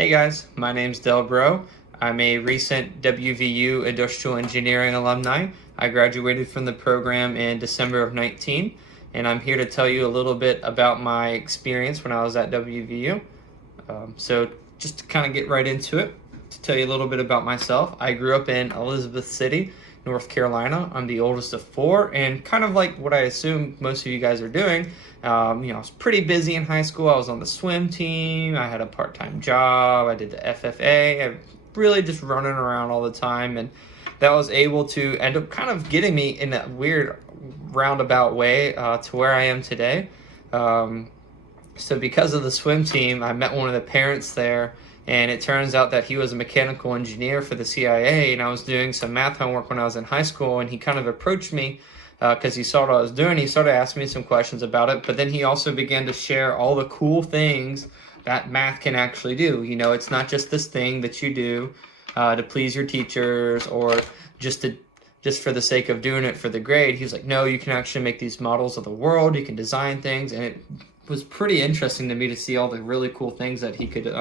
Hey guys, my name's Breaux. I'm a recent WVU Industrial Engineering alumni. I graduated from the program in December of 19, and I'm here to tell you a little bit about my experience when I was at WVU. So just to kind of get right into it, to tell you a little bit about myself, I grew up in Elizabeth City, North Carolina. I'm the oldest of four, and kind of like what I assume most of you guys are doing, I was pretty busy in high school. I was on the swim team. I had a part-time job. I did the FFA. I really just running around all the time, and that was able to end up kind of getting me in that weird roundabout way to where I am today. So because of the swim team, I met one of the parents there, and it turns out that he was a mechanical engineer for the CIA, and I was doing some math homework when I was in high school, and he kind of approached me because he saw what I was doing. He started asking me some questions about it, but then he also began to share all the cool things that math can actually do. It's not just this thing that you do to please your teachers or just for the sake of doing it for the grade. He was like, no, you can actually make these models of the world. You can design things, and it was pretty interesting to me to see all the really cool things that he could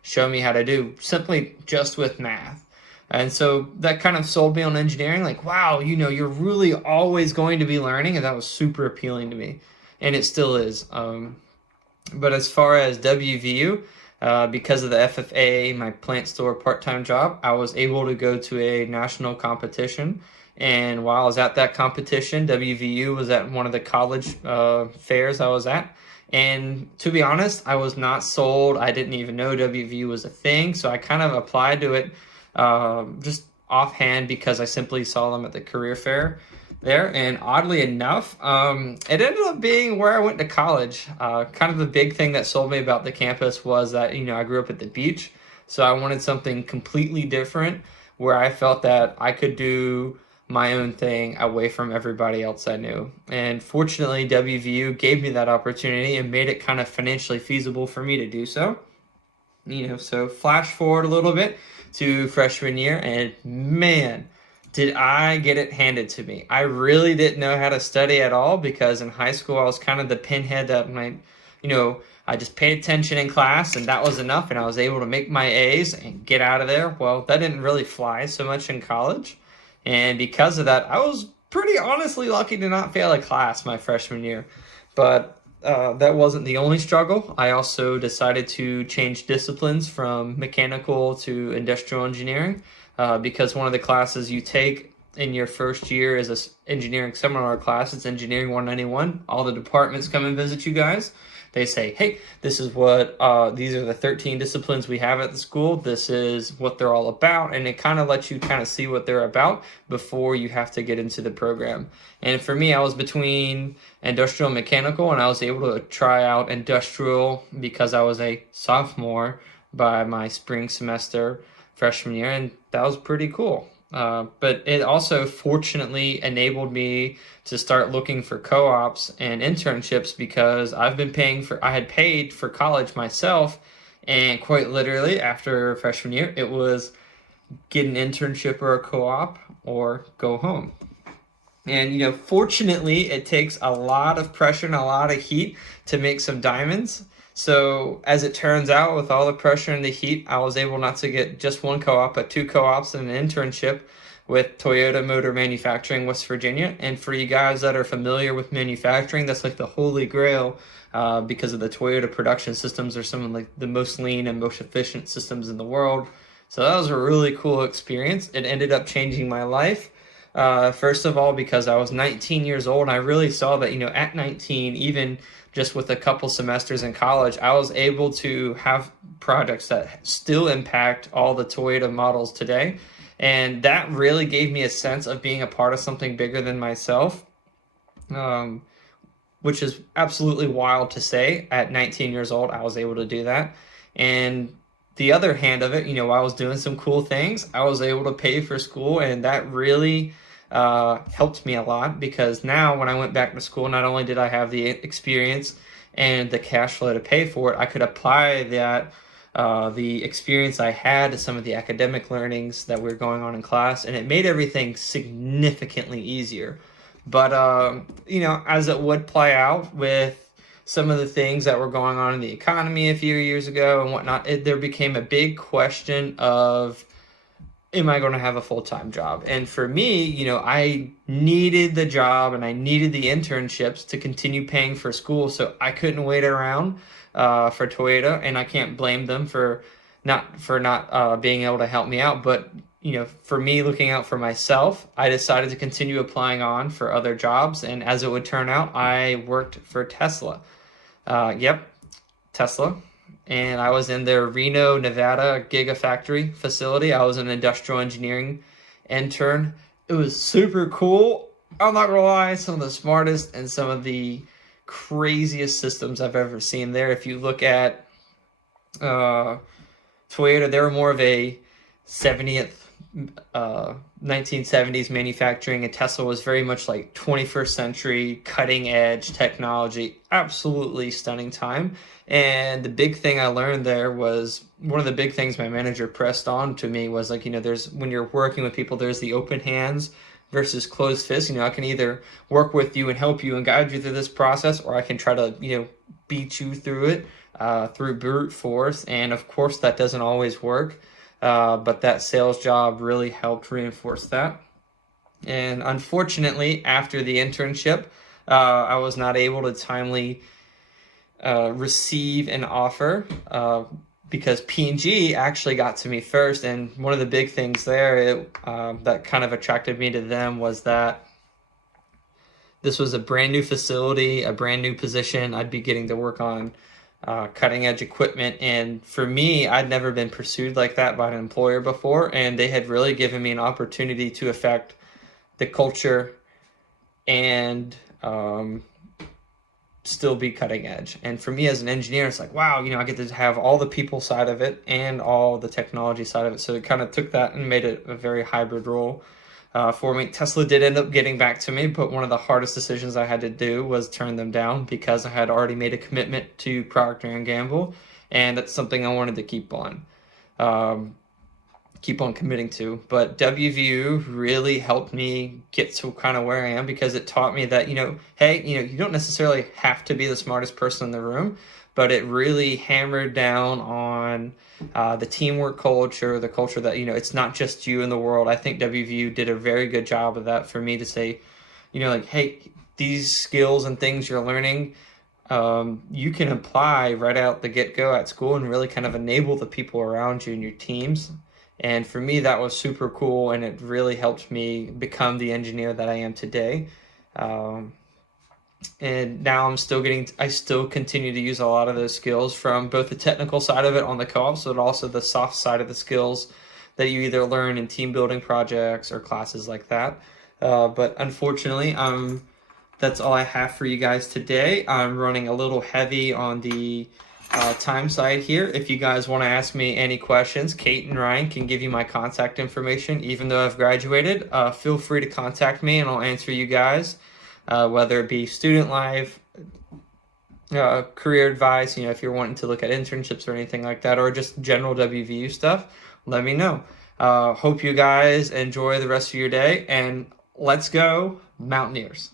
show me how to do simply just with math. And so that kind of sold me on engineering, like, wow, you're really always going to be learning, and that was super appealing to me, and it still is. But as far as WVU, because of the FFA, my plant store part-time job, I was able to go to a national competition, and while I was at that competition, WVU was at one of the college fairs I was at. And to be honest, I was not sold. I didn't even know WVU was a thing, so I kind of applied to it just offhand because I simply saw them at the career fair there. And oddly enough, it ended up being where I went to college. Kind of the big thing that sold me about the campus was that, I grew up at the beach, so I wanted something completely different where I felt that I could do my own thing away from everybody else I knew. And fortunately, WVU gave me that opportunity and made it kind of financially feasible for me to do so. So flash forward a little bit to freshman year, and man, did I get it handed to me. I really didn't know how to study at all because in high school I was kind of the pinhead that I just paid attention in class and that was enough, and I was able to make my A's and get out of there. Well, that didn't really fly so much in college. And because of that, I was pretty honestly lucky to not fail a class my freshman year. But that wasn't the only struggle. I also decided to change disciplines from mechanical to industrial engineering because one of the classes you take in your first year is an engineering seminar class. It's Engineering 191. All the departments come and visit you guys. They say, hey, this is what, these are the 13 disciplines we have at the school. This is what they're all about. And it kind of lets you kind of see what they're about before you have to get into the program. And for me, I was between industrial and mechanical, and I was able to try out industrial because I was a sophomore by my spring semester freshman year. And that was pretty cool. But it also fortunately enabled me to start looking for co-ops and internships because I had paid for college myself, and quite literally after freshman year, it was get an internship or a co-op or go home. And, fortunately, it takes a lot of pressure and a lot of heat to make some diamonds. So as it turns out, with all the pressure and the heat, I was able not to get just one co-op, but two co-ops and an internship with Toyota Motor Manufacturing, West Virginia. And for you guys that are familiar with manufacturing, that's like the holy grail because of the Toyota production systems are some of like the most lean and most efficient systems in the world. So that was a really cool experience. It ended up changing my life. First of all, because I was 19 years old, and I really saw that, at 19, even just with a couple semesters in college, I was able to have projects that still impact all the Toyota models today. And that really gave me a sense of being a part of something bigger than myself, which is absolutely wild to say. At 19 years old, I was able to do that. And the other hand of it, while I was doing some cool things, I was able to pay for school, and that really helped me a lot because now when I went back to school, not only did I have the experience and the cash flow to pay for it, I could apply that the experience I had to some of the academic learnings that were going on in class, and it made everything significantly easier. But as it would play out with some of the things that were going on in the economy a few years ago and whatnot, there became a big question of, am I going to have a full-time job? And for me, I needed the job and I needed the internships to continue paying for school, so I couldn't wait around for Toyota, and I can't blame them for not being able to help me out. But for me, looking out for myself, I decided to continue applying on for other jobs, and as it would turn out, I worked for Tesla. Tesla. And I was in their Reno, Nevada Gigafactory facility. I was an industrial engineering intern. It was super cool. I'm not gonna lie, some of the smartest and some of the craziest systems I've ever seen there. If you look at Toyota, they were more of a 1970s manufacturing, and Tesla was very much like 21st century cutting edge technology. Absolutely stunning time. And the big thing I learned there was, one of the big things my manager pressed on to me was like, there's, when you're working with people, there's the open hands versus closed fists. I can either work with you and help you and guide you through this process, or I can try to beat you through it through brute force. And of course that doesn't always work. But that sales job really helped reinforce that. And unfortunately, after the internship, I was not able to timely receive an offer because P&G actually got to me first. And one of the big things there that kind of attracted me to them was that this was a brand new facility, a brand new position. I'd be getting to work on cutting edge equipment, and for me, I'd never been pursued like that by an employer before, and they had really given me an opportunity to affect the culture and still be cutting edge. And for me as an engineer, it's like, wow, I get to have all the people side of it and all the technology side of it. So it kind of took that and made it a very hybrid role for me. Tesla did end up getting back to me, but one of the hardest decisions I had to do was turn them down because I had already made a commitment to Procter & Gamble, and that's something I wanted to keep on committing to. But WVU really helped me get to kind of where I am, because it taught me that, hey, you don't necessarily have to be the smartest person in the room, but it really hammered down on the teamwork culture, the culture that, it's not just you in the world. I think WVU did a very good job of that for me to say, hey, these skills and things you're learning, you can apply right out the get-go at school and really kind of enable the people around you and your teams. And for me, that was super cool, and it really helped me become the engineer that I am today. And now I still continue to use a lot of those skills from both the technical side of it on the co-op, but also the soft side of the skills that you either learn in team building projects or classes like that. But unfortunately, that's all I have for you guys today. I'm running a little heavy on the time side here. If you guys want to ask me any questions, Kate and Ryan can give you my contact information. Even though I've graduated, feel free to contact me and I'll answer you guys. Whether it be student life, career advice, if you're wanting to look at internships or anything like that, or just general WVU stuff, let me know. Hope you guys enjoy the rest of your day, and let's go Mountaineers.